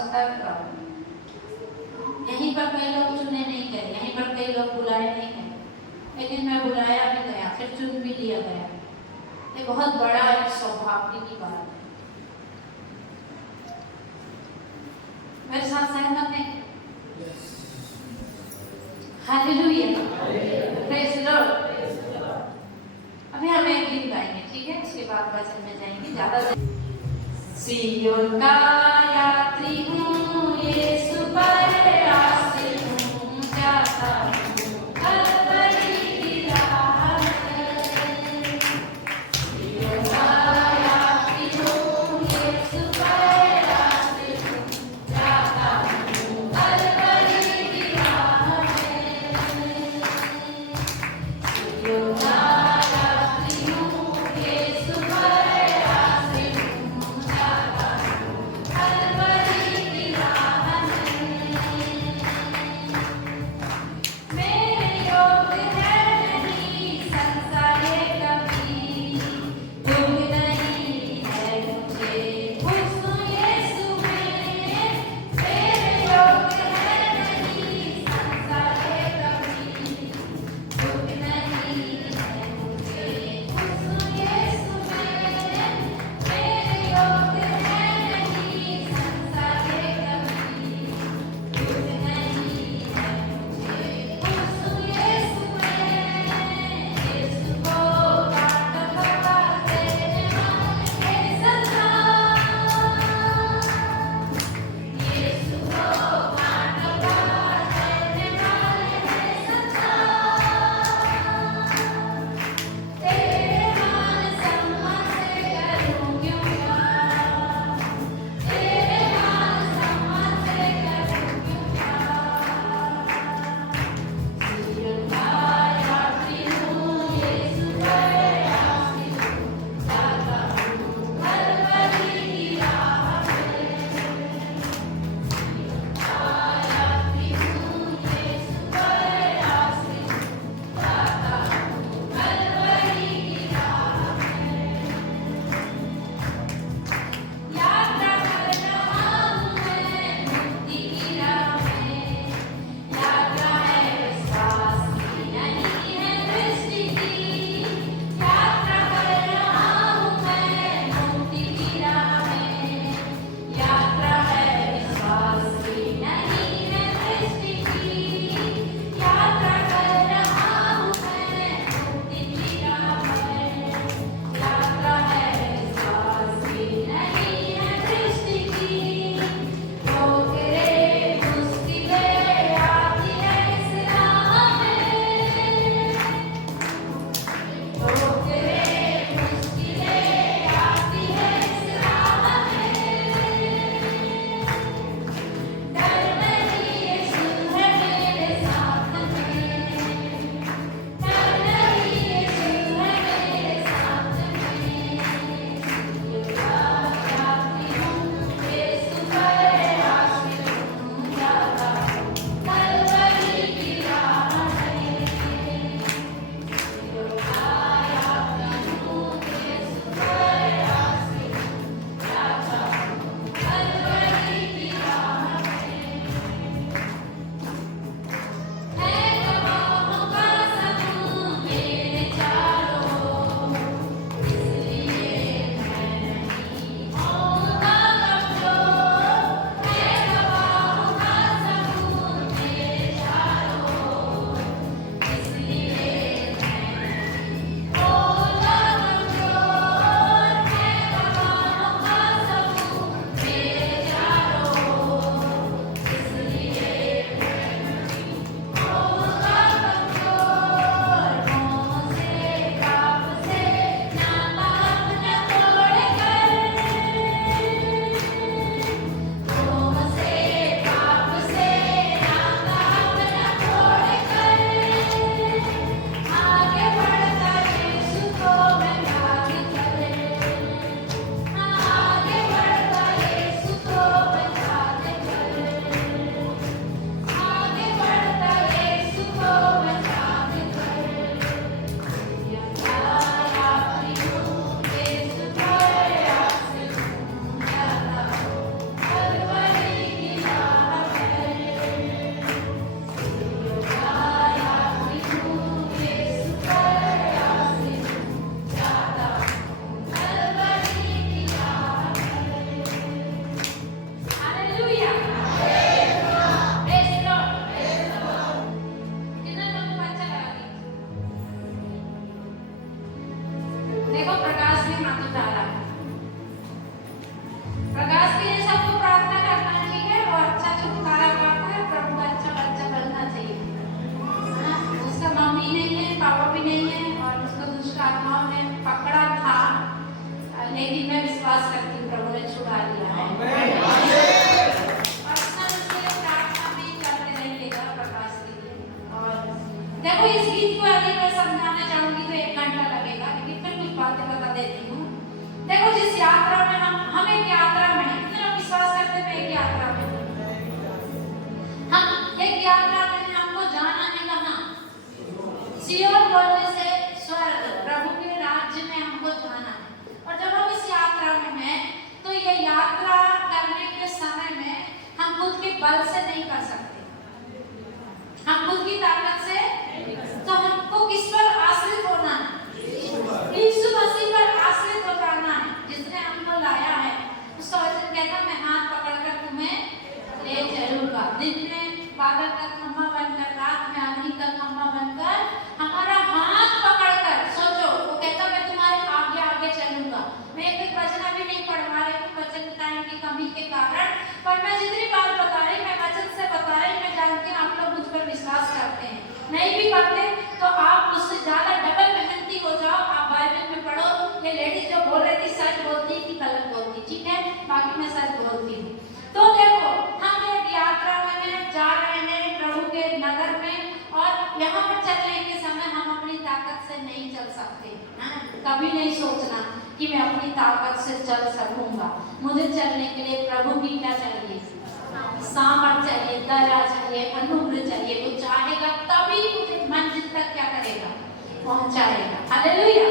सतर्क रहो। यहीं पर कई लोग चुने नहीं गए, यहीं पर कई लोग बुलाए नहीं गए, लेकिन मैं बुलाया भी गया, फिर चुन भी लिया गया। ये बहुत बड़ा एक सौभाग्य की बात है। मेरे साथ सहमत है? Hallelujah, praise the Lord. अभी हम एक गीत गाएंगे, ठीक है? उसके बाद वचन में जाएंगे। ज्यादा सियोन का यात्री हूँ, यीशु पर आसे हूँ, जाता हूँ कलवरी की राह पर। सियोन का यात्री हूँ, यीशु पर आसे हूँ, जाता हूँ कलवरी की राह पर। सियोन का यात्रा करने के समय में हम खुद के बल से नहीं कर सकते, हम खुद की ताकत से, तो हमको किस पर आश्रित होना है? यीशु मसीह पर आश्रित हो जाना है, जिसने हमको लाया है। उसका वचन कहता मैं हाथ पकड़कर तुम्हें ले चलूंगा। दिन में बादल का खंभा बनकर, रात में आंधी का खंभा बनकर, हमारा हाथ पकड़कर, सोचो वो कहता मैं तुम्हारे आगे आगे चलूंगा। मैं एक वचन अभी नहीं पढ़वा रही हूँ वचन टाइम की कमी के कारण, पर मैं जितनी बात बता रही, मैं वचन से बता रही, मैं जानती हूँ आप लोग मुझ पर विश्वास करते हैं। नहीं भी करते तो आप मुझसे ज्यादा डबल मेहनती हो जाओ। आप बाइबल में पढ़ो, ये लेडीज जो बोल रही थी सच बोलती कि गलत बोलती, ठीक है, बाकी मैं सच बोलती हूँ। तो देखो हम एक यात्रा में जा रहे हैं प्रभु के नगर में, और यहाँ पर चलने के समय हम अपनी ताकत से नहीं चल सकते। कभी नहीं सोचना कि मैं अपनी ताकत से चल सकूंगा। मुझे चलने के लिए प्रभु की क्या चाहिए? सामर्थ चाहिए, दया चाहिए, अनुग्रह चाहिए। वो चाहेगा तभी मुझे मंजिल तक क्या करेगा? पहुंचाएगा। Hallelujah,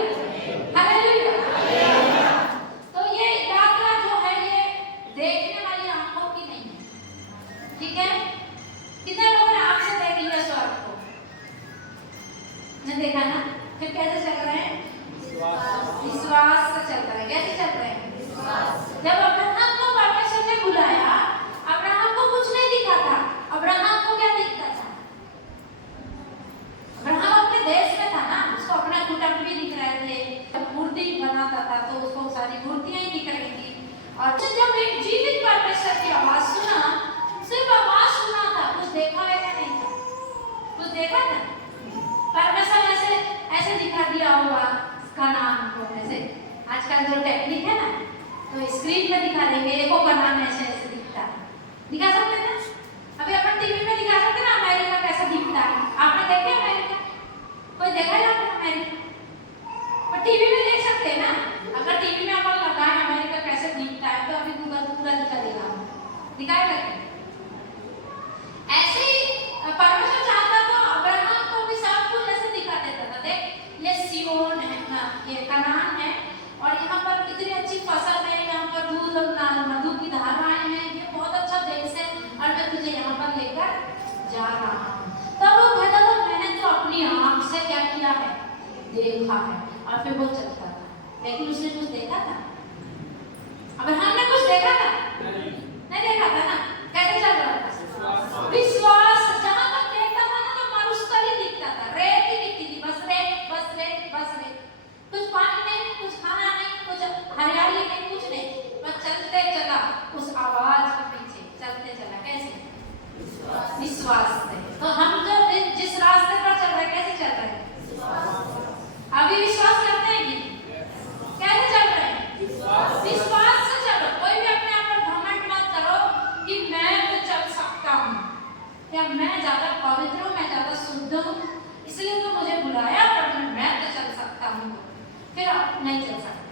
hallelujah. तो ये यात्रा जो है ये देखने वाली आंखों की नहीं है, ठीक है? कितने लोगों ने आंख से देख लिया स्वर्ग को? नहीं देखा ना? फिर कैसे चल रहे हैं? विश्वास से चल रहे हैं। कैसे चल रहे हैं? जब अब्राहम को परमेश्वर ने बुलाया, अब्राहम को कुछ नहीं दिखा था। अब्राहम को क्या दिखता था? अब्राहम अपने देश में था ना, उसको अपना कुटुंब भी दिख रहे थे। जब मूर्ति बनाता था तो उसको सारी मूर्तियां ही दिख रही थी। और जब एक जीवित परमेश्वर की आवाज सुना, सिर्फ आवाज सुना था, कुछ देखा वैसा नहीं था। कुछ देखा था? परमेश्वर ऐसे दिखा दिया होगा कनान को, ऐसे आजकल जो टेक्निक है ना, तो स्क्रीन में दिखा देंगे, देखो कनान ऐसे ऐसे दिखता है। दिखा सकते हैं ना? अभी अपन टीवी में दिखा सकते हैं ना अमेरिका कैसा दिखता है। आपने देखे अमेरिका? कोई देखा है आपने अमेरिका? पर टीवी में देख सकते हैं ना। अगर टीवी में अपन लगाए अमेरिका कैसे दिखता है तो अभी गूगल पूरा दिखा देगा, दिखाएगा क्या? ऐसे ही परमेश्वर चाहता तो अब्राहम को भी सब कुछ ऐसे दिखा देता था। देख ये सियोन है ना, ये कनान है, और यहाँ पर इतनी अच्छी फसल है, यहाँ पर दूध और मधु की धाराएं हैं, ये बहुत अच्छा देश है, और मैं तुझे यहाँ पर लेकर जा रहा हूँ। तब वो कहता था मैंने तो अपनी आँख से क्या किया है? देखा है। और फिर वो चलता था, लेकिन उसने कुछ देखा था? अब्राहम ने कुछ देखा था? नहीं देखा था ना। कैसे चल रहा था? विश्वास। जहाँ तक देखता था ना तो मरुस्थल ही दिखता था, रेत ही दिखती थी, बस रेत, बस रेत, बस रेत। कुछ पानी नहीं, कुछ खाना नहीं, कुछ हरियाली नहीं, कुछ नहीं, बस चलते चला उस आवाज के पीछे, चलते चला। कैसे? विश्वास से। तो हम जो जिस रास्ते पर चल रहे हैं, कैसे चल रहे हैं? अभी विश्वास करते हैं कि कैसे चल रहे हैं? विश्वास से चलो। कोई भी अपने आप पर घमंड मत करो कि मैं तो चल सकता हूँ, या मैं ज्यादा पवित्र हूँ, मैं ज्यादा शुद्ध हूँ, इसलिए तो मुझे बुलाया, पर मैं तो चल सकता हूँ। फिर आप नहीं चल सकते,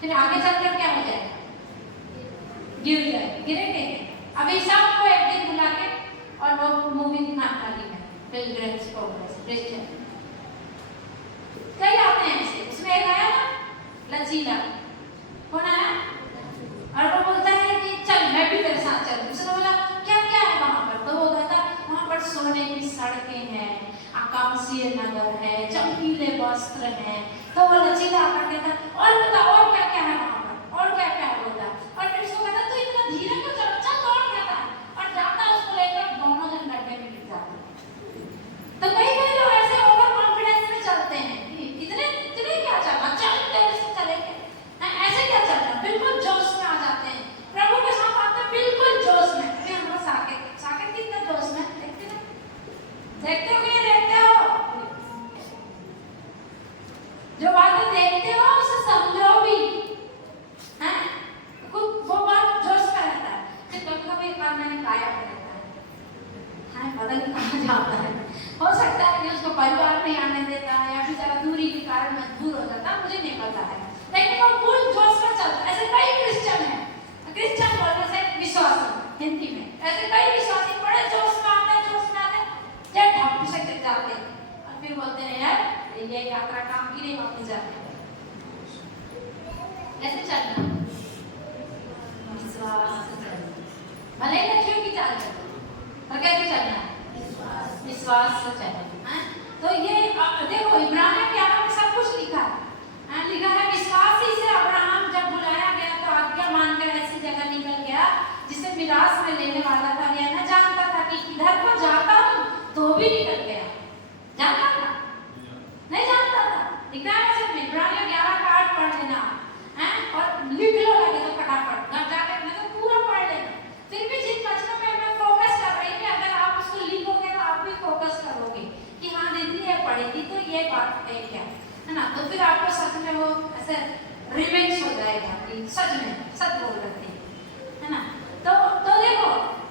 फिर आगे चलकर क्या हो जाएगा? गिर जाए, गिरेंगे। अभी सबको एक दिन बुला के और वो मूवी दिखाने वाली है, पिलग्रिम्स प्रोग्रेस, क्रिश्चियन। कई आते हैं ऐसे, उसमें एक आया ना लचीला, कौन आया? और वो बोलता है कि चल मैं भी तेरे साथ चलूं। उसने बोला क्या क्या है वहाँ पर? तो वो कहता वहाँ पर सोने की सड़कें हैं, आकाशीय नगर है, चमकीले वस्त्र हैं। तो वो लचीला आकर कहता और बता और क्या क्या है वहाँ पर, और क्या क्या है बोलता। और फिर उसको कहता तो इतना धीरे क्यों चल, चल दौड़ कहता है, और जाता उसको लेकर दोनों जन गड्ढे में गिर जाते। तो कई लोग ऐसे ओवर कॉन्फिडेंस में चलते हैं, इतने क्या चलना, चल तेरे से चलेंगे, ऐसे क्या चलना, बिल्कुल जोश में आ जाते हैं। प्रभु के साथ आते हैं बिल्कुल जोश में। फिर हमारा साकेत कितना जोश में, देखते हो कि देखते हो? जो बातें देखते हो उसे समझो भी, हैं? वो बात जोश में रहता है। फिर कभी एक बार मैंने गाया रहता है, पता नहीं कहाँ जाता है। हो सकता है कि उसको परिवार नहीं आने देता है, या फिर जरा दूरी के कारण मजबूर हो जाता है, मुझे नहीं पता है, लेकिन वो फुल जोश में चलता है। ऐसे कई क्रिश्चियन हैं, क्रिश्चियन बोलने से विश्वासी हिंदी में, ऐसे कई विश्वासी बड़े जोश में आते जब ढापी से गिर जाते हैं, और फिर बोलते हैं यार ये यात्रा काम की नहीं, वापस जाते हैं। ऐसे चलना कैसे चलना है? विश्वास से चलना है। तो ये देखो इब्रानियों के आगे सब कुछ लिखा है, लिखा है विश्वास ही से अब्राहम जब बुलाया गया तो आज्ञा मानकर ऐसी जगह निकल गया जिसे मिरास में लेने वाला था। यह न जानता था कि किधर को जाता हूँ, तो भी निकल गया। जानता था? नहीं जानता था। लिखा है सब इब्रानियों 11:8 पढ़ लेना है और लिख लो लगे तो फटाफट घर जाकर मैं तो पूरा पढ़ लेना। फिर भी जिन वचनों पे मैं फोकस कर रही हूँ, अगर आप उसको लिखोगे तो आप भी फोकस करोगे कि हाँ दीदी ये पढ़ेगी तो ये बात है क्या, है ना? तो फिर आपको सच में वो ऐसे रिवेंज हो जाएगा कि सच में सच बोल रहे थे, है ना? तो देखो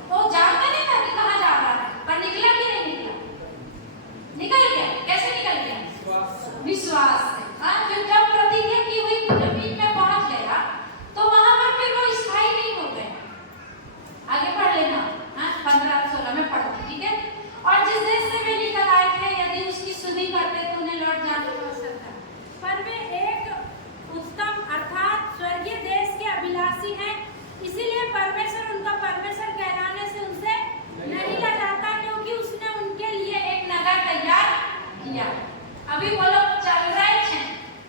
वो जानता नहीं था कि कहाँ जा रहा है, पर निकला कि नहीं निकला? निकल गया। कैसे निकल गया? विश्वास से। फिर जब प्रतिज्ञा की हुई जमीन में पहुंच गया तो वहां पर फिर वो स्थायी नहीं हो गया। आगे पढ़ लेना, 15-16 में पढ़ते, ठीक है? और जिस देश से वे निकल आए थे यदि उसकी सुधि करते तो उन्हें लौट जाने का अवसर था, पर वे एक उत्तम अर्थात स्वर्गीय देश के अभिलाषी हैं, इसीलिए परमेश्वर उनका परमेश्वर कहलाने से उनसे नहीं लजाता, क्योंकि उसने उनके लिए एक नगर तैयार किया। अभी वो लोग चल रहे थे,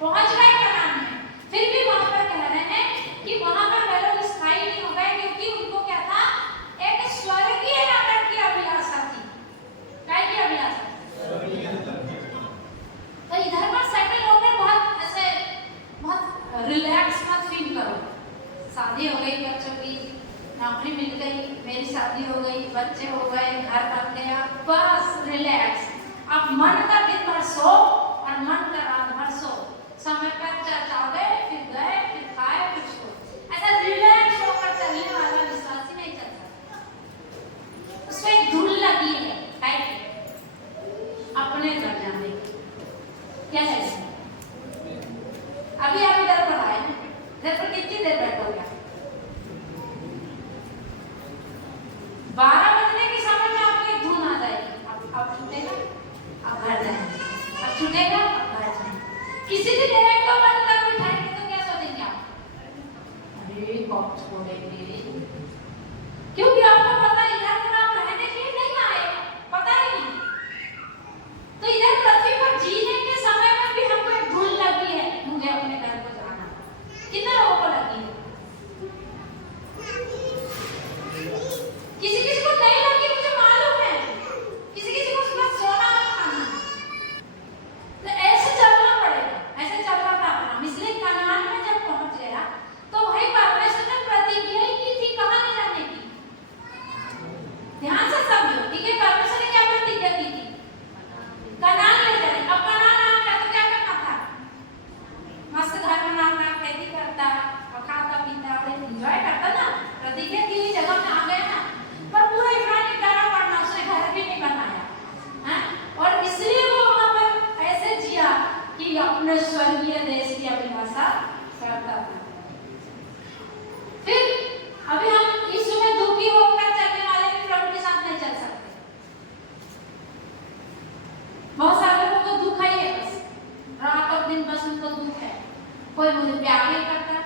पहुंच गए कनान में, फिर भी वहां पर कह रहे हैं कि वहां पर वे लोग स्थायी नहीं हो गए, क्योंकि उनको क्या था? एक स्वर्गीय नगर की अभिलाषा थी। क्या की अभिलाषा? तो इधर पर सेटल होकर बहुत ऐसे बहुत रिलैक्स मत फील करो। शादी हो गई, बच्चों की नौकरी मिल गई, मेरी शादी हो गई, बच्चे हो गए, घर बन गया, बस रिलैक्स। अब मन का दिन भर सो और मन का रात भर सो, समय पर जाओगे फिर खाए फिर सो। ऐसा रिलैक्स होकर चलने वाला विश्वासी नहीं चल सकता। उसमें एक धुल लगी है अपने घर जाने क्या है? अभी आप इधर पर आए, इधर पर कितनी देर बैठोगे? 12 बजने के समय में आपको एक धुन आ जाएगी। अब छूटेगा, अब घर जाएंगे, अब छूटेगा, अब घर जाएंगे। किसी भी तरह को बंद कर बिठाएंगे तो क्या सोचेंगे आप? अरे कब छोड़ेंगे? क्योंकि आपको पता है इधर पर आप रहने के लिए नहीं आए, पता ही नहीं। तो इधर पृथ्वी पर जीने के समय में भी हमको एक धुन लगी है, मुझे अपने घर को जाना। कितना लोगों को लगी है? किसी किसी को नहीं लगी, मुझे मालूम है। किसी किसी को सुबह सोना और खाना, तो ऐसे चलना पड़ेगा, ऐसे चलना था अपना। इसलिए कनान में जब पहुंच गया तो वही परमेश्वर ने प्रतिज्ञा की थी कहाँ ले जाने की। ध्यान से समझो, ठीक है? परमेश्वर ने क्या प्रतिज्ञा की थी? कनान ले जाने। अब कनान आ गया तो क्या करना था? मस्त घर बनाना, खेती करता और खाता पीता और एंजॉय करता ना। प्रतिज्ञा की हुई जगह में आ गया ना, पर पूरा इब्रानी गाना पढ़ना, उसने घर भी नहीं बनाया, हैं? और इसलिए वो वहां पर ऐसे जिया कि अपने स्वर्गीय देश की अभिलाषा करता था। फिर अभी हम यीशु में दुखी होकर चलने वाले भी प्रभु के साथ नहीं चल सकते। बहुत सारे लोगों को दुख है, बस रात और दिन बस उनको दुख है, कोई मुझे प्यार नहीं करता।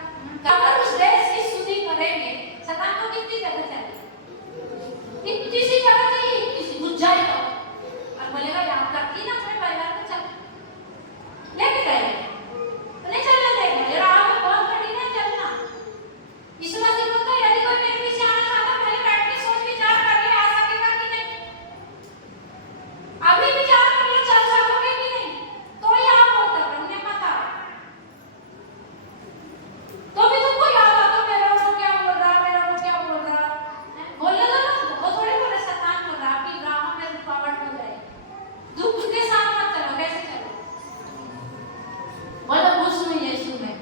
अगर उस देश की स्तुति करेंगे, शैतान को कितनी जगह चाहिए? कितनी सी जगह चाहिए? किसी घुस जाए तो और बोलेगा याद करती ना अपने परिवार को, चल लेके जाएगा तो नहीं चलने देगा। जरा आप बहुत कठिन है चलना। यीशु मसीह बोलता है यदि कोई मेरे पीछे आना चाहता पहले बैठ के सोच विचार कर ले, आ सकेगा कि नहीं। अभी विचार कर लो, चल सकोगे कि नहीं। तो ही आप बोलते हैं उन्हें मत आओ, तो भी तुमको याद आता मेरा वो क्या बोल रहा, मेरा वो क्या बोल रहा है। बोले तो वो थोड़ी बोले शैतान बोल रहा कि राह में रुकावट हो जाए। दुख के साथ मत चलो, कैसे चलो? बोलो घुस में यीशु में,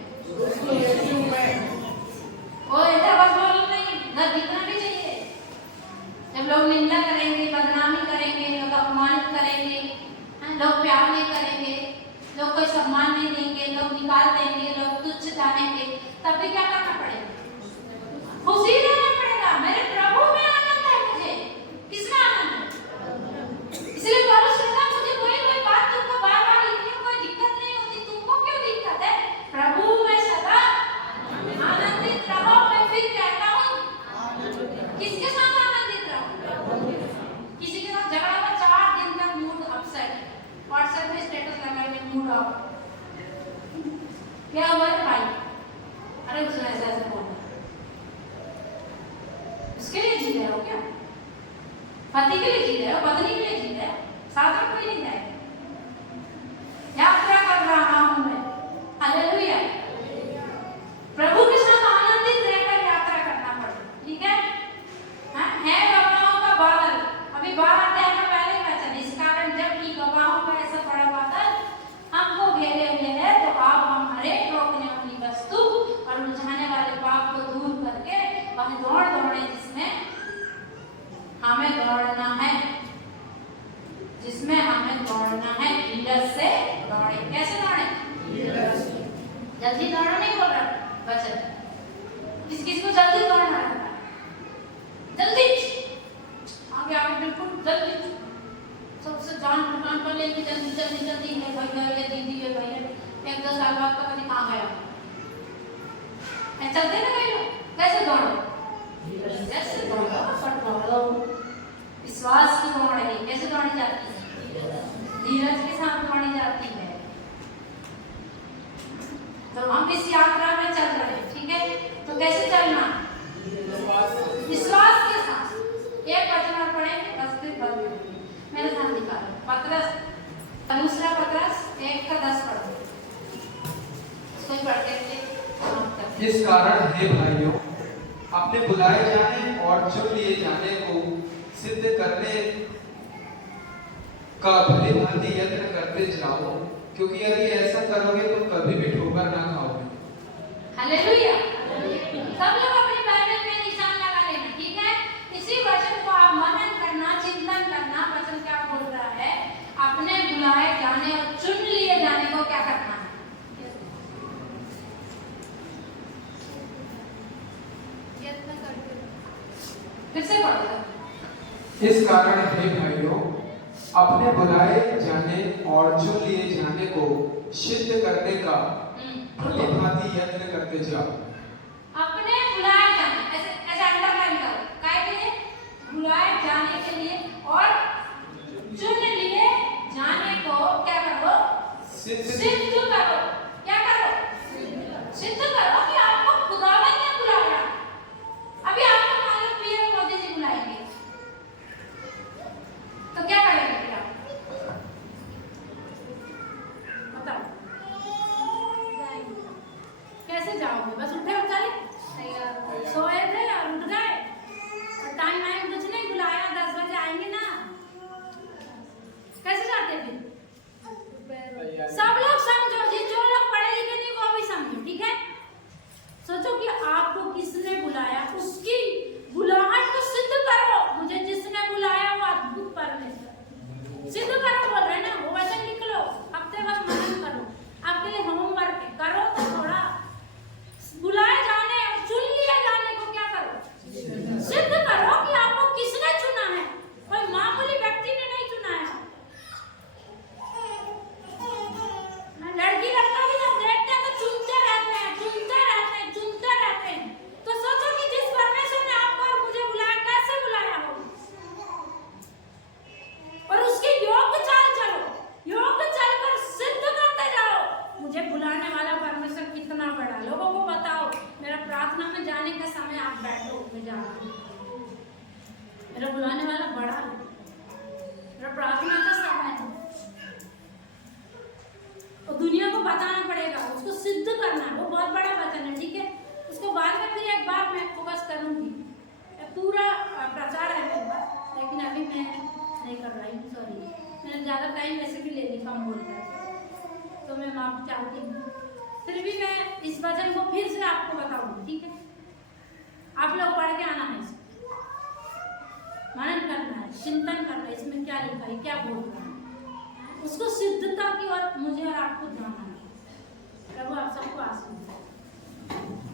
वो ऐसा बस बोल नहीं, ना दिखना भी चाहिए। जब लोग निंदा करेंगे, बदनामी करेंगे, लोग अपमानित करेंगे, लोग प्यार नहीं करेंगे, लोग कोई सम्मान नहीं देंगे, लोग निकाल देंगे, लोग तुच्छ जानेंगे, तब भी क्या करना पड़ेगा? खुशी रहना पड़ेगा। मेरे प्रभु में आनंद है, मुझे किसमें आनंद है? इसलिए पौलुस कहता है मुझे कोई बात तुमको बार-बार लिखने में कोई दिक्कत नहीं होती। तुमको क्यों दिक्कत है? प्रभु में सदा आनंदित रहो। मैं फिर कहता हूँ किसके साथ आनंदित रहो? क्या हुआ है भाई? अरे उसने ऐसा ऐसा बोला, उसके लिए जी रहे हो क्या? पति के लिए जी रहे हो, पत्नी के लिए जी रहे हो, साथ में कोई नहीं जाएगा। यात्रा कर रहा हूं मैं, हालेलुया। प्रभु के साथ आनंदित रहकर यात्रा करना पड़े, ठीक है? हाँ, है गवाहों का बादल, अभी 12 अध्याय में पहले वचन, इस कारण जबकि गवाहों का ऐसा बड़ा बादल हमको घेरे हुए है, तो आप हमारे रोकने वाली वस्तु और उलझाने वाले पाप को दूर करके वह दौड़ दौड़े जिसमें हमें दौड़ना है, जिसमें हमें दौड़ना है। धीरज से दौड़े। कैसे दौड़े? जल्दी दौड़ो नहीं बोल रहा वचन, किस किस को जल्दी दौड़ना रहता है? जल्दी आगे आगे बिल्कुल जल्दी, सबसे जान पहचान कर लेंगे, जल्दी जल्दी जल्दी है भैया, ये दीदी है भैया, 1-2 साल बाद तो कभी कहाँ गया? चलते ना कहीं लोग, कैसे दौड़ो? जैसे दौड़ो, फट दौड़ो, विश्वास की दौड़ है। कैसे दौड़ी जाती है? धीरज के साथ दौड़ी जाती है। तो हम इस यात्रा में चल रहे हैं, ठीक है? तो कैसे चलना? विश्वास के साथ। एक वचन और पढ़ेंगे, बस फिर बंद करेंगे। मेरे साथ निकालो पत्रस, दूसरा पत्रस 1:10 पढ़ो, इसको ही पढ़ के इस कारण हे भाइयों, अपने बुलाए जाने और चुन लिए जाने को सिद्ध करने का भली भांति यत्न करते जाओ, क्योंकि यदि ऐसा करोगे तो कभी भी ठोकर ना खाओगे। हालेलुया। सब लोग अपनी बाइबल में निशान लगा लेना, ठीक है? इसी वचन को आप मनन करना, चिंतन करना। वचन क्या बोल रहा है? अपने बुलाए जाने और चुन लिए जाने को क्या करना है? फिर से पढ़ो। इस कारण हे भाइयों, अपने बुलाए जाने और चुन लिए जाने को सिद्ध करने का भली भांति यत्न करते जाओ। अपने बुलाए जाने, ऐसे ऐसे अंडरलाइन करो, काय के लिए? बुलाए जाने के लिए और चुन लिए जाने को क्या करो? सिद्ध करो। क्या करो? सिद्ध करो कि आपको खुदावन ने बुलाया। अभी आपको मान लो पीएम मोदी जी बुलाएंगे, तो क्या करेंगे फिर आप? बताओ, कैसे जाओगे? बस उठे और चले? सोए थे और उठ गए और टाइम आए, कुछ नहीं बुलाया, 10 बजे आएंगे ना, कैसे जाते फिर? सब लोग समझो जी, जो लोग पढ़े लिखे नहीं वो भी समझो, ठीक है? सोचो कि आपको किसने बुलाया, उसकी बुलाहट को सिद्ध करो। मुझे जिसने बुलाया वो अद्भुत परमेश्वर, सिद्ध करो बोल रहे ना। वो वचन लिख लो, हफ्ते भर मनन करो, आपके लिए होमवर्क करो। तो थोड़ा बुलाए जाने और चुन लिए जाने को क्या करो? सिद्ध करो कि आपको किसने चुना है। कोई मामूली व्यक्ति ने नहीं चुना है। लड़की लड़का भी जब देखते हैं तो चुनते रहते हैं, चुनते रहते हैं, चुनते रहते हैं। तो सोचो कि जिस परमेश्वर ने आपको और मुझे बुलाया, कैसे बुलाया हो, और उसकी योग्य चाल चलो, योग्य चलकर सिद्ध करते जाओ। मुझे बुलाने वाला परमेश्वर कितना बड़ा, लोगों को बताओ। मेरा प्रार्थना में जाने का समय आप बैठो, मैं जा रहा हूं, मेरा बुलाने वाला बड़ा है, मेरा प्रार्थना का समय है। तो दुनिया को बताना पड़ेगा, उसको सिद्ध करना है। वो बहुत बड़ा वचन है, ठीक है? उसको बाद में फिर एक बार मैं फोकस करूंगी, पूरा प्रचार है मेरे पास, लेकिन अभी मैं नहीं कर रही हूँ, सॉरी। मैंने ज़्यादा टाइम वैसे भी ले ली, कम बोलकर, तो मैं माफ़ी चाहती हूँ। फिर भी मैं इस वचन को फिर से आपको बताऊंगी, ठीक है? आप लोग पढ़ के आना है, मनन करना है, चिंतन करना है, इसमें क्या लिखा है, क्या बोल रहा है, उसको सिद्धता की ओर मुझे और आपको जाना है। प्रभु आप सबको आशीर्वाद दे।